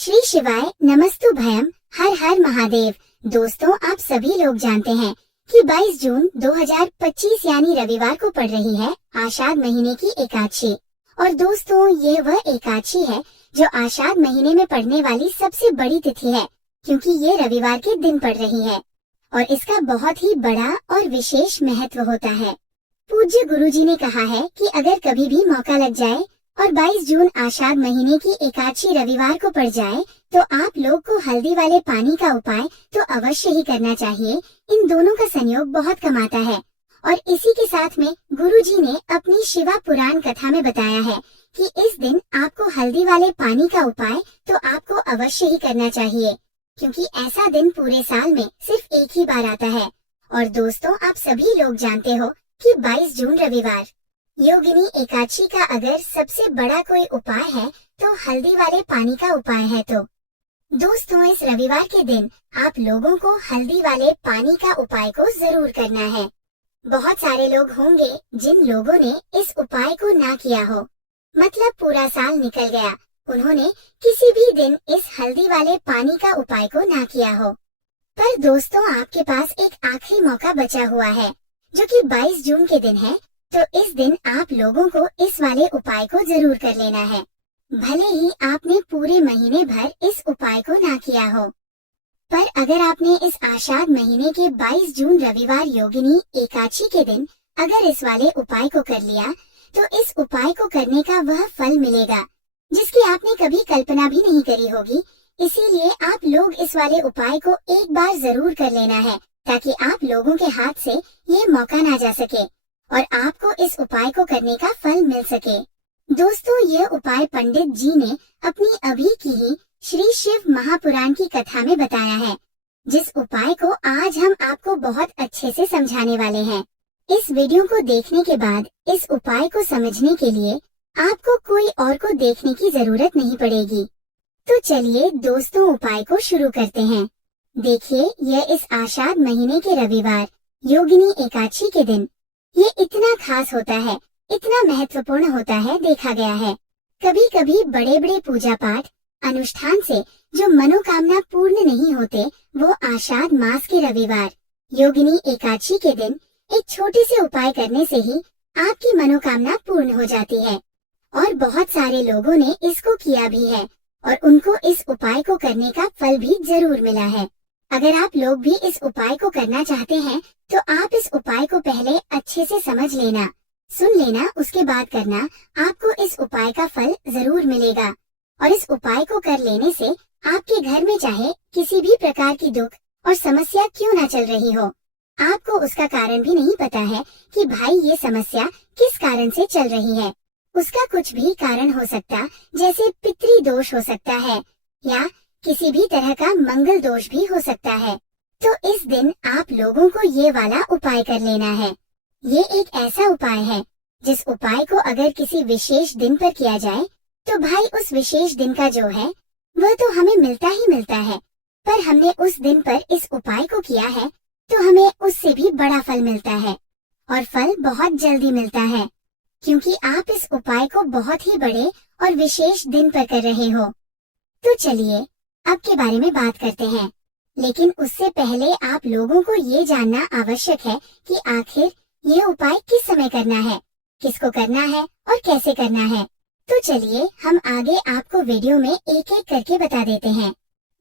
श्री शिवाय नमस्तु भयम, हर हर महादेव। दोस्तों, आप सभी लोग जानते हैं कि 22 जून 2025 यानी रविवार को पड़ रही है आषाढ़ महीने की एकादशी। और दोस्तों, ये वह एकादशी है जो आषाढ़ महीने में पड़ने वाली सबसे बड़ी तिथि है, क्योंकि ये रविवार के दिन पड़ रही है और इसका बहुत ही बड़ा और विशेष महत्व होता है। पूज्य गुरुजी ने कहा है कि अगर कभी भी मौका लग जाए और 22 जून आषाढ़ महीने की एकादशी रविवार को पड़ जाए तो आप लोग को हल्दी वाले पानी का उपाय तो अवश्य ही करना चाहिए। इन दोनों का संयोग बहुत कमाता है। और इसी के साथ में गुरुजी ने अपनी शिवा पुराण कथा में बताया है कि इस दिन आपको हल्दी वाले पानी का उपाय तो आपको अवश्य ही करना चाहिए, क्योंकि ऐसा दिन पूरे साल में सिर्फ एक ही बार आता है। और दोस्तों, आप सभी लोग जानते हो कि 22 जून रविवार योगिनी एकादशी का अगर सबसे बड़ा कोई उपाय है तो हल्दी वाले पानी का उपाय है। तो दोस्तों, इस रविवार के दिन आप लोगों को हल्दी वाले पानी का उपाय को जरूर करना है। बहुत सारे लोग होंगे जिन लोगों ने इस उपाय को ना किया हो, मतलब पूरा साल निकल गया, उन्होंने किसी भी दिन इस हल्दी वाले पानी का उपाय को ना किया हो। पर दोस्तों, आपके पास एक आखिरी मौका बचा हुआ है जो कि 22 जून के दिन है। तो इस दिन आप लोगों को इस वाले उपाय को जरूर कर लेना है, भले ही आपने पूरे महीने भर इस उपाय को ना किया हो। पर अगर आपने इस आषाढ़ महीने के 22 जून रविवार योगिनी एकादशी के दिन अगर इस वाले उपाय को कर लिया तो इस उपाय को करने का वह फल मिलेगा जिसकी आपने कभी कल्पना भी नहीं करी होगी। इसीलिए आप लोग इस वाले उपाय को एक बार जरूर कर लेना है, ताकि आप लोगों के हाथ से ये मौका ना जा सके और आपको इस उपाय को करने का फल मिल सके। दोस्तों, ये उपाय पंडित जी ने अपनी अभी की ही श्री शिव महापुराण की कथा में बताया है, जिस उपाय को आज हम आपको बहुत अच्छे से समझाने वाले हैं। इस वीडियो को देखने के बाद इस उपाय को समझने के लिए आपको कोई और को देखने की जरूरत नहीं पड़ेगी। तो चलिए दोस्तों, उपाय को शुरू करते हैं। देखिए, यह इस आषाढ़ महीने के रविवार योगिनी एकादशी के दिन ये इतना खास होता है, इतना महत्वपूर्ण होता है। देखा गया है कभी कभी बड़े बड़े पूजा पाठ अनुष्ठान से जो मनोकामना पूर्ण नहीं होते, वो आषाढ़ मास के रविवार योगिनी एकादशी के दिन एक छोटे से उपाय करने से ही आपकी मनोकामना पूर्ण हो जाती है। और बहुत सारे लोगों ने इसको किया भी है और उनको इस उपाय को करने का फल भी जरूर मिला है। अगर आप लोग भी इस उपाय को करना चाहते हैं तो आप इस उपाय को पहले अच्छे से समझ लेना, सुन लेना, उसके बाद करना। आपको इस उपाय का फल जरूर मिलेगा। और इस उपाय को कर लेने से आपके घर में चाहे किसी भी प्रकार की दुख और समस्या क्यों ना चल रही हो, आपको उसका कारण भी नहीं पता है कि भाई ये समस्या किस कारण से चल रही है। उसका कुछ भी कारण हो सकता, जैसे पितृ दोष हो सकता है या किसी भी तरह का मंगल दोष भी हो सकता है। तो इस दिन आप लोगों को ये वाला उपाय कर लेना है। ये एक ऐसा उपाय है जिस उपाय को अगर किसी विशेष दिन पर किया जाए तो भाई उस विशेष दिन का जो है वह तो हमें मिलता ही मिलता है, पर हमने उस दिन पर इस उपाय को किया है तो हमें उससे भी बड़ा फल मिलता है। और फल बहुत जल्दी मिलता है, क्योंकि आप इस उपाय को बहुत ही बड़े और विशेष दिन पर कर रहे हो। तो चलिए अब के बारे में बात करते हैं, लेकिन उससे पहले आप लोगों को ये जानना आवश्यक है कि आखिर ये उपाय किस समय करना है, किसको करना है और कैसे करना है। तो चलिए हम आगे आपको वीडियो में एक एक करके बता देते हैं।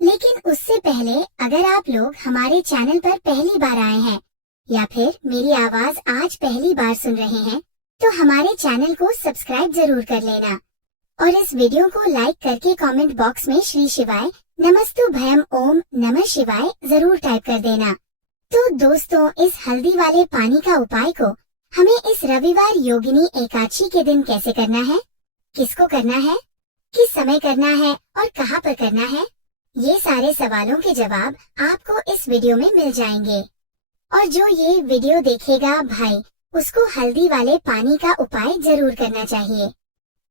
लेकिन उससे पहले अगर आप लोग हमारे चैनल पर पहली बार आए हैं या फिर मेरी आवाज आज पहली बार सुन रहे हैं तो हमारे चैनल को सब्सक्राइब जरूर कर लेना और इस वीडियो को लाइक करके कमेंट बॉक्स में श्री शिवाय नमस्तु भयम ओम नमः शिवाय जरूर टाइप कर देना। तो दोस्तों, इस हल्दी वाले पानी का उपाय को हमें इस रविवार योगिनी एकादशी के दिन कैसे करना है, किसको करना है, किस समय करना है और कहाँ पर करना है, ये सारे सवालों के जवाब आपको इस वीडियो में मिल जाएंगे। और जो ये वीडियो देखेगा भाई, उसको हल्दी वाले पानी का उपाय जरूर करना चाहिए,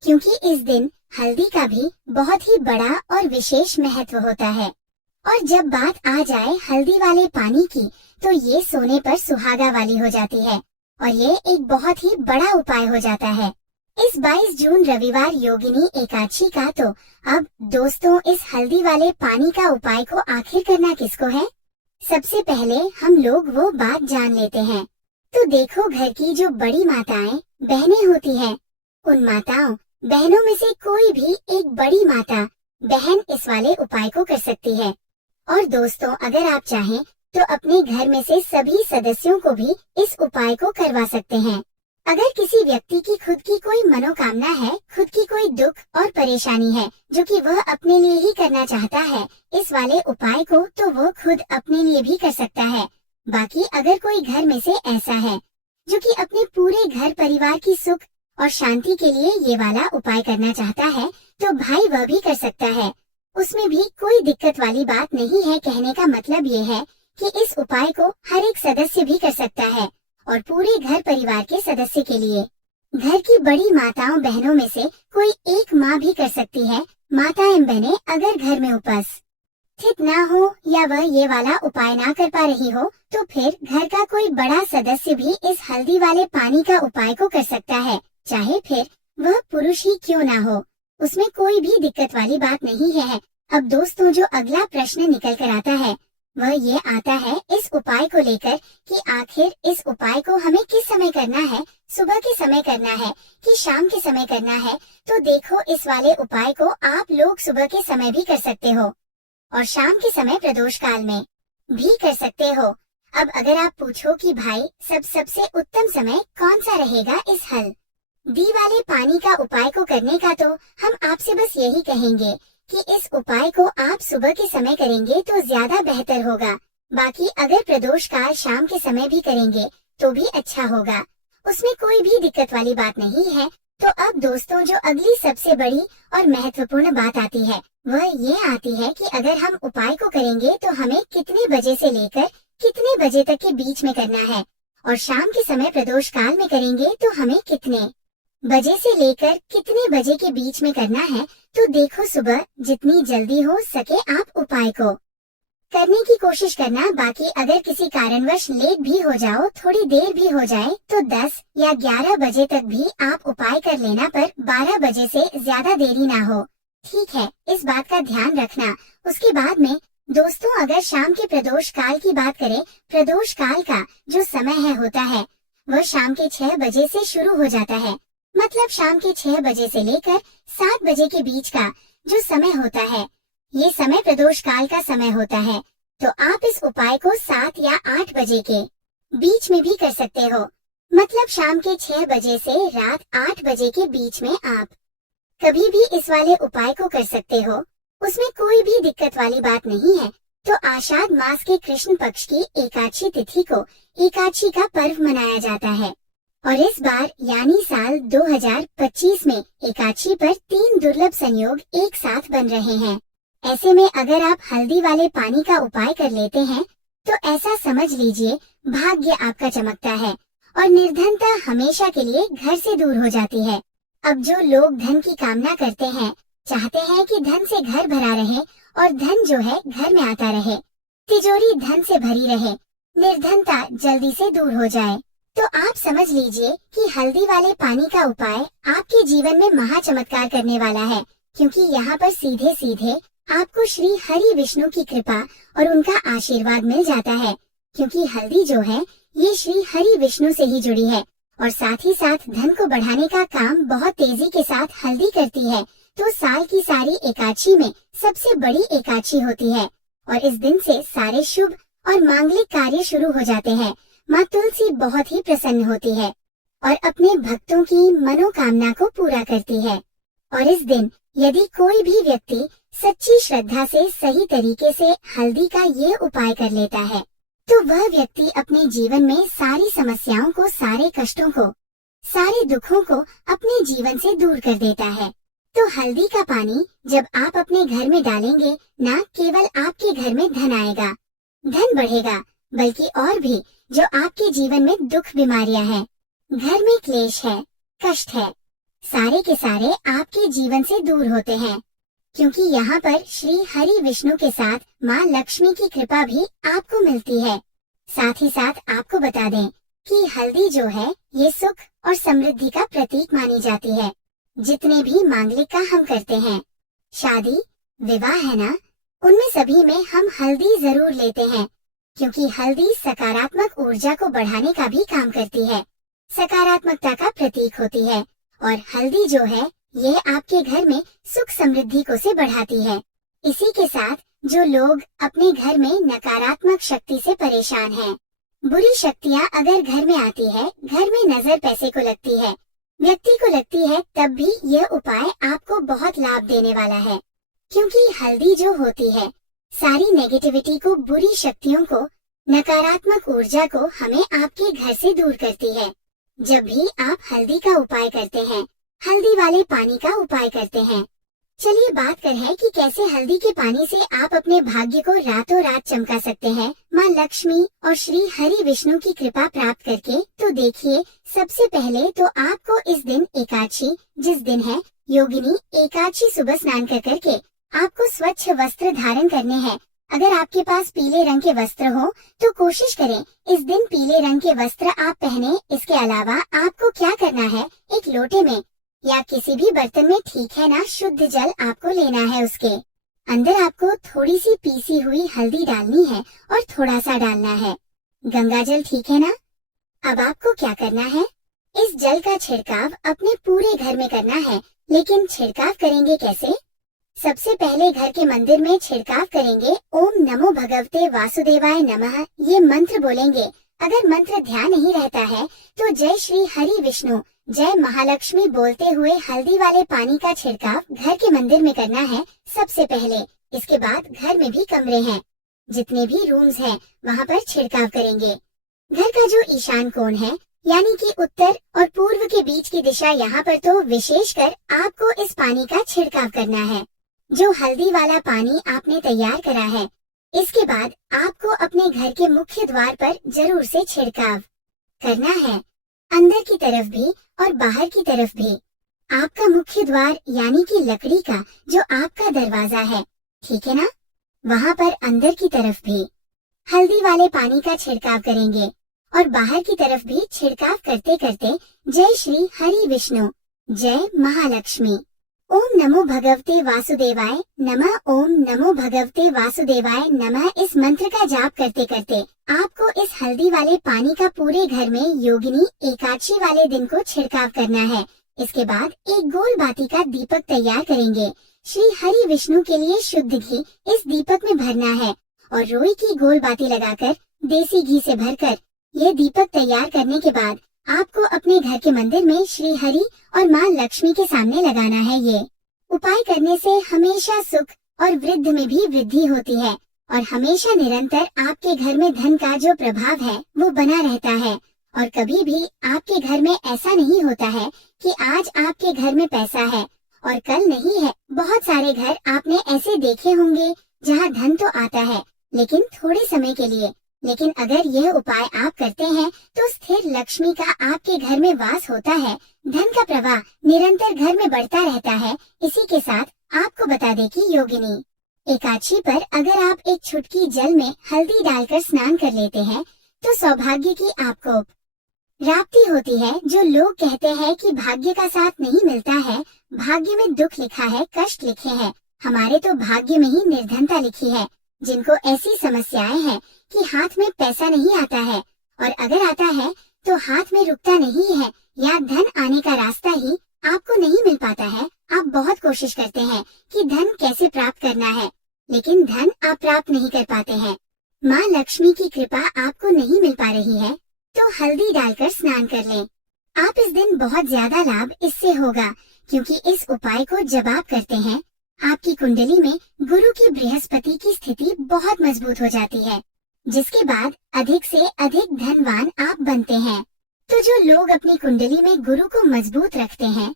क्योंकि इस दिन हल्दी का भी बहुत ही बड़ा और विशेष महत्व होता है। और जब बात आ जाए हल्दी वाले पानी की तो ये सोने पर सुहागा वाली हो जाती है और ये एक बहुत ही बड़ा उपाय हो जाता है। इस 22 जून रविवार योगिनी एकादशी का तो अब दोस्तों इस हल्दी वाले पानी का उपाय को आखिर करना किसको है? सबसे पहले हम लोग वो बात जान लेते हैं। तो देखो, घर की जो बड़ी माताएं बहनें होती हैं, उन माताओं बहनों में से कोई भी एक बड़ी माता बहन इस वाले उपाय को कर सकती है। और दोस्तों, अगर आप चाहें तो अपने घर में से सभी सदस्यों को भी इस उपाय को करवा सकते हैं। अगर किसी व्यक्ति की खुद की कोई मनोकामना है, खुद की कोई दुख और परेशानी है जो कि वह अपने लिए ही करना चाहता है इस वाले उपाय को, तो वो खुद अपने लिए भी कर सकता है। बाकी अगर कोई घर में से ऐसा है जो कि अपने पूरे घर परिवार की सुख और शांति के लिए ये वाला उपाय करना चाहता है, तो भाई वह भी कर सकता है। उसमें भी कोई दिक्कत वाली बात नहीं है। कहने का मतलब ये है कि इस उपाय को हर एक सदस्य भी कर सकता है और पूरे घर परिवार के सदस्य के लिए। घर की बड़ी माताओं बहनों में से कोई एक माँ भी कर सकती है। माताएं बहनें अगर घर में उपस्थित ना हो या वह ये वाला उपाय ना कर पा रही हो, तो फिर घर का कोई बड़ा सदस्य भी इस हल्दी वाले पानी का उपाय को कर सकता है, चाहे फिर वह पुरुष ही क्यों ना हो। उसमें कोई भी दिक्कत वाली बात नहीं है। अब दोस्तों, जो अगला प्रश्न निकल कर आता है वह ये आता है इस उपाय को लेकर कि आखिर इस उपाय को हमें किस समय करना है, सुबह के समय करना है कि शाम के समय करना है। तो देखो, इस वाले उपाय को आप लोग सुबह के समय भी कर सकते हो और शाम के समय प्रदोष काल में भी कर सकते हो। अब अगर आप पूछो कि भाई सबसे उत्तम समय कौन सा रहेगा इस हल्दी वाले पानी का उपाय को करने का, तो हम आपसे बस यही कहेंगे कि इस उपाय को आप सुबह के समय करेंगे तो ज्यादा बेहतर होगा। बाकी अगर प्रदोष काल शाम के समय भी करेंगे तो भी अच्छा होगा, उसमें कोई भी दिक्कत वाली बात नहीं है। तो अब दोस्तों, जो अगली सबसे बड़ी और महत्वपूर्ण बात आती है वह ये आती है कि अगर हम उपाय को करेंगे तो हमें कितने बजे से लेकर कितने बजे तक के बीच में करना है, और शाम के समय प्रदोष काल में करेंगे तो हमें कितने बजे से लेकर कितने बजे के बीच में करना है। तो देखो, सुबह जितनी जल्दी हो सके आप उपाय को करने की कोशिश करना। बाकी अगर किसी कारणवश लेट भी हो जाओ, थोड़ी देर भी हो जाए, तो 10 या 11 बजे तक भी आप उपाय कर लेना, पर 12 बजे से ज्यादा देरी ना हो। ठीक है, इस बात का ध्यान रखना। उसके बाद में दोस्तों, अगर शाम के प्रदोष काल की बात करें, प्रदोष काल का जो समय होता है वह शाम के 6 बजे से शुरू हो जाता है। मतलब शाम के 6 बजे से लेकर 7 बजे के बीच का जो समय होता है, ये समय प्रदोष काल का समय होता है। तो आप इस उपाय को 7 या 8 बजे के बीच में भी कर सकते हो। मतलब शाम के 6 बजे से रात 8 बजे के बीच में आप कभी भी इस वाले उपाय को कर सकते हो, उसमें कोई भी दिक्कत वाली बात नहीं है। तो आषाढ़ मास के कृष्ण पक्ष की एकादशी तिथि को एकादशी का पर्व मनाया जाता है, और इस बार यानी साल 2025 में एकादशी पर 3 दुर्लभ संयोग एक साथ बन रहे हैं। ऐसे में अगर आप हल्दी वाले पानी का उपाय कर लेते हैं तो ऐसा समझ लीजिए भाग्य आपका चमकता है और निर्धनता हमेशा के लिए घर से दूर हो जाती है। अब जो लोग धन की कामना करते हैं, चाहते हैं कि धन से घर भरा रहे और धन जो है घर में आता रहे, तिजोरी धन से भरी रहे, निर्धनता जल्दी से दूर हो जाए, तो आप समझ लीजिए कि हल्दी वाले पानी का उपाय आपके जीवन में महा चमत्कार करने वाला है। क्योंकि यहाँ पर सीधे सीधे आपको श्री हरि विष्णु की कृपा और उनका आशीर्वाद मिल जाता है। क्योंकि हल्दी जो है ये श्री हरि विष्णु से ही जुड़ी है और साथ ही साथ धन को बढ़ाने का काम बहुत तेजी के साथ हल्दी करती है। तो साल की सारी एकादशी में सबसे बड़ी एकादशी होती है और इस दिन से सारे शुभ और मांगलिक कार्य शुरू हो जाते हैं। माँ तुलसी बहुत ही प्रसन्न होती है और अपने भक्तों की मनोकामना को पूरा करती है। और इस दिन यदि कोई भी व्यक्ति सच्ची श्रद्धा से सही तरीके से हल्दी का ये उपाय कर लेता है तो वह व्यक्ति अपने जीवन में सारी समस्याओं को, सारे कष्टों को, सारे दुखों को अपने जीवन से दूर कर देता है। तो हल्दी का पानी जब आप अपने घर में डालेंगे, न केवल आपके घर में धन आएगा, धन बढ़ेगा, बल्कि और भी जो आपके जीवन में दुख बीमारियां हैं, घर में क्लेश है, कष्ट है, सारे के सारे आपके जीवन से दूर होते हैं। क्योंकि यहाँ पर श्री हरि विष्णु के साथ माँ लक्ष्मी की कृपा भी आपको मिलती है। साथ ही साथ आपको बता दें कि हल्दी जो है ये सुख और समृद्धि का प्रतीक मानी जाती है। जितने भी मांगलिक का हम करते हैं, शादी विवाह है ना, उनमें सभी में हम हल्दी जरूर लेते हैं, क्योंकि हल्दी सकारात्मक ऊर्जा को बढ़ाने का भी काम करती है, सकारात्मकता का प्रतीक होती है। और हल्दी जो है ये आपके घर में सुख समृद्धि को से बढ़ाती है। इसी के साथ जो लोग अपने घर में नकारात्मक शक्ति से परेशान हैं, बुरी शक्तियाँ अगर घर में आती है, घर में नजर पैसे को लगती है, व्यक्ति को लगती है, तब भी यह उपाय आपको बहुत लाभ देने वाला है, क्योंकि हल्दी जो होती है सारी नेगेटिविटी को, बुरी शक्तियों को, नकारात्मक ऊर्जा को हमें आपके घर से दूर करती है। जब भी आप हल्दी का उपाय करते हैं, हल्दी वाले पानी का उपाय करते हैं, चलिए बात कर है कि कैसे हल्दी के पानी से आप अपने भाग्य को रातों रात चमका सकते हैं, माँ लक्ष्मी और श्री हरि विष्णु की कृपा प्राप्त करके। तो देखिए, सबसे पहले तो आपको इस दिन एकादशी, जिस दिन है योगिनी एकादशी, सुबह स्नान कर करके आपको स्वच्छ वस्त्र धारण करने हैं। अगर आपके पास पीले रंग के वस्त्र हो तो कोशिश करें इस दिन पीले रंग के वस्त्र आप पहने। इसके अलावा आपको क्या करना है, एक लोटे में या किसी भी बर्तन में, ठीक है ना, शुद्ध जल आपको लेना है। उसके अंदर आपको थोड़ी सी पीसी हुई हल्दी डालनी है और थोड़ा सा डालना है गंगा जल, ठीक है ना। अब आपको क्या करना है, इस जल का छिड़काव अपने पूरे घर में करना है। लेकिन छिड़काव करेंगे कैसे? सबसे पहले घर के मंदिर में छिड़काव करेंगे। ओम नमो भगवते वासुदेवाय नमः, ये मंत्र बोलेंगे। अगर मंत्र ध्यान नहीं रहता है तो जय श्री हरि विष्णु, जय महालक्ष्मी बोलते हुए हल्दी वाले पानी का छिड़काव घर के मंदिर में करना है सबसे पहले। इसके बाद घर में भी कमरे हैं, जितने भी रूम्स हैं, वहाँ पर छिड़काव करेंगे। घर का जो ईशान कोण है, यानी कि उत्तर और पूर्व के बीच की दिशा, यहाँ पर तो विशेषकर आपको इस पानी का छिड़काव करना है, जो हल्दी वाला पानी आपने तैयार करा है। इसके बाद आपको अपने घर के मुख्य द्वार पर जरूर से छिड़काव करना है, अंदर की तरफ भी और बाहर की तरफ भी। आपका मुख्य द्वार यानी कि लकड़ी का जो आपका दरवाजा है, ठीक है ना, वहाँ पर अंदर की तरफ भी हल्दी वाले पानी का छिड़काव करेंगे और बाहर की तरफ भी छिड़काव करते करते जय श्री हरि विष्णु, जय महालक्ष्मी, ओम नमो भगवते वासुदेवाय नमः, ओम नमो भगवते वासुदेवाय नमः, इस मंत्र का जाप करते करते आपको इस हल्दी वाले पानी का पूरे घर में योगिनी एकादशी वाले दिन को छिड़काव करना है। इसके बाद एक गोल बाती का दीपक तैयार करेंगे। श्री हरि विष्णु के लिए शुद्ध घी इस दीपक में भरना है और रोई की गोल बाती लगाकर देसी घी से भरकर ये दीपक तैयार करने के बाद आपको अपने घर के मंदिर में श्री हरि और माँ लक्ष्मी के सामने लगाना है। ये उपाय करने से हमेशा सुख और वृद्धि में भी वृद्धि होती है और हमेशा निरंतर आपके घर में धन का जो प्रभाव है वो बना रहता है। और कभी भी आपके घर में ऐसा नहीं होता है कि आज आपके घर में पैसा है और कल नहीं है। बहुत सारे घर आपने ऐसे देखे होंगे जहाँ धन तो आता है लेकिन थोड़े समय के लिए, लेकिन अगर यह उपाय आप करते हैं तो स्थिर लक्ष्मी का आपके घर में वास होता है, धन का प्रवाह निरंतर घर में बढ़ता रहता है। इसी के साथ आपको बता दें कि योगिनी एकादशी पर अगर आप एक चुटकी जल में हल्दी डालकर स्नान कर लेते हैं तो सौभाग्य की आपको प्राप्ति होती है। जो लोग कहते हैं कि भाग्य का साथ नहीं मिलता है, भाग्य में दुख लिखा है, कष्ट लिखे हैं, हमारे तो भाग्य में ही निर्धनता लिखी है। जिनको ऐसी समस्याएं हैं कि हाथ में पैसा नहीं आता है और अगर आता है तो हाथ में रुकता नहीं है या धन आने का रास्ता ही आपको नहीं मिल पाता है। आप बहुत कोशिश करते हैं कि धन कैसे प्राप्त करना है, लेकिन धन आप प्राप्त नहीं कर पाते हैं, माँ लक्ष्मी की कृपा आपको नहीं मिल पा रही है, तो हल्दी डालकर स्नान कर लें। आप इस दिन बहुत ज्यादा लाभ इससे होगा, क्योंकि इस उपाय को जब आप करते हैं आपकी कुंडली में गुरु की बृहस्पति की स्थिति बहुत मजबूत हो जाती है, जिसके बाद अधिक से अधिक धनवान आप बनते हैं। तो जो लोग अपनी कुंडली में गुरु को मजबूत रखते हैं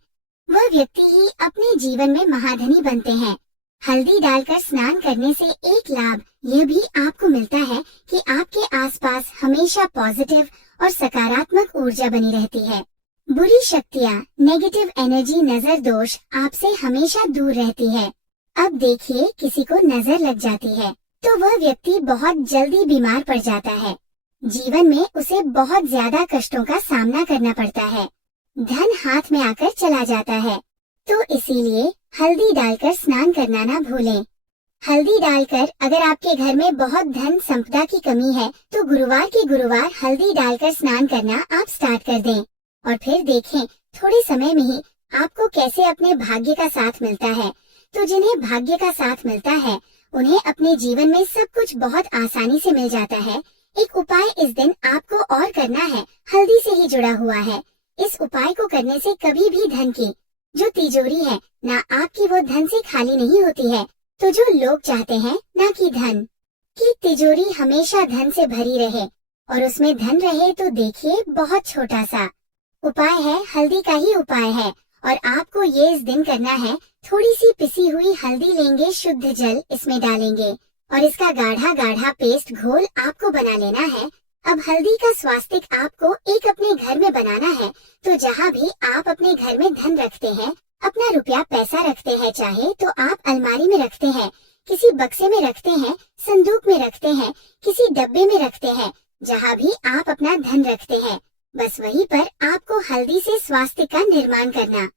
वह व्यक्ति ही अपने जीवन में महाधनी बनते हैं। हल्दी डालकर स्नान करने से एक लाभ यह भी आपको मिलता है कि आपके आसपास हमेशा पॉजिटिव और सकारात्मक ऊर्जा बनी रहती है। बुरी शक्तियाँ, नेगेटिव एनर्जी, नजर दोष आपसे हमेशा दूर रहती है। अब देखिए, किसी को नजर लग जाती है तो वह व्यक्ति बहुत जल्दी बीमार पड़ जाता है। जीवन में उसे बहुत ज्यादा कष्टों का सामना करना पड़ता है। धन हाथ में आकर चला जाता है। तो इसीलिए हल्दी डालकर स्नान करना ना भूलें। हल्दी डालकर अगर आपके घर में बहुत धन संपदा की कमी है तो गुरुवार के गुरुवार हल्दी डालकर स्नान करना आप स्टार्ट कर दें और फिर देखें थोड़े समय में ही आपको कैसे अपने भाग्य का साथ मिलता है। तो जिन्हें भाग्य का साथ मिलता है उन्हें अपने जीवन में सब कुछ बहुत आसानी से मिल जाता है। एक उपाय इस दिन आपको और करना है, हल्दी से ही जुड़ा हुआ है। इस उपाय को करने से कभी भी धन की जो तिजोरी है ना आपकी वो धन से खाली नहीं होती है। तो जो लोग चाहते हैं ना कि धन की तिजोरी हमेशा धन से भरी रहे और उसमें धन रहे, तो देखिए बहुत छोटा सा उपाय है, हल्दी का ही उपाय है। और आपको ये इस दिन करना है, थोड़ी सी पिसी हुई हल्दी लेंगे, शुद्ध जल इसमें डालेंगे और इसका गाढ़ा गाढ़ा पेस्ट घोल आपको बना लेना है। अब हल्दी का स्वास्तिक आपको एक अपने घर में बनाना है। तो जहाँ भी आप अपने घर में धन रखते हैं, अपना रुपया पैसा रखते हैं, चाहे तो आप अलमारी में रखते हैं, किसी बक्से में रखते हैं, संदूक में रखते हैं, किसी डब्बे में रखते हैं, जहाँ भी आप अपना धन रखते हैं, बस वहीं पर आपको हल्दी से स्वास्तिक का निर्माण करना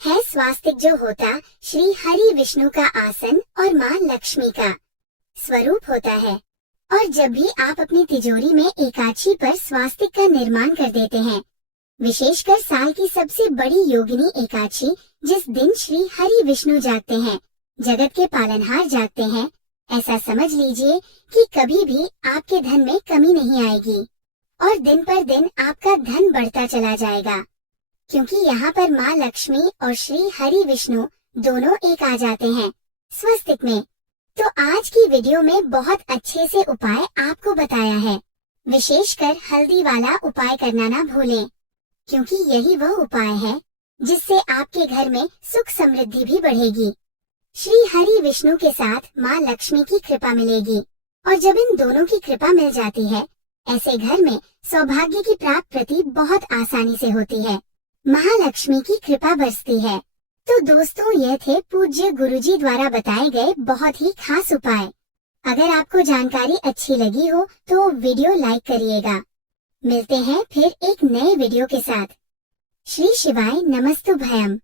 है। स्वास्तिक जो होता श्री हरि विष्णु का आसन और माँ लक्ष्मी का स्वरूप होता है। और जब भी आप अपनी तिजोरी में एकादशी पर स्वास्तिक का निर्माण कर देते हैं, विशेषकर साल की सबसे बड़ी योगिनी एकादशी जिस दिन श्री हरि विष्णु जागते हैं, जगत के पालनहार जागते हैं, ऐसा समझ लीजिए कि कभी भी आपके धन में कमी नहीं आएगी और दिन पर दिन आपका धन बढ़ता चला जाएगा, क्योंकि यहाँ पर माँ लक्ष्मी और श्री हरि विष्णु दोनों एक आ जाते हैं स्वस्तिक में। तो आज की वीडियो में बहुत अच्छे से उपाय आपको बताया है। विशेषकर हल्दी वाला उपाय करना ना भूलें, क्योंकि यही वह उपाय है जिससे आपके घर में सुख समृद्धि भी बढ़ेगी, श्री हरि विष्णु के साथ माँ लक्ष्मी की कृपा मिलेगी। और जब इन दोनों की कृपा मिल जाती है, ऐसे घर में सौभाग्य की प्राप्ति बहुत आसानी से होती है, महालक्ष्मी की कृपा बरसती है। तो दोस्तों, ये थे पूज्य गुरुजी द्वारा बताए गए बहुत ही खास उपाय। अगर आपको जानकारी अच्छी लगी हो तो वीडियो लाइक करिएगा। मिलते हैं फिर एक नए वीडियो के साथ। श्री शिवाय नमस्तुभयम्।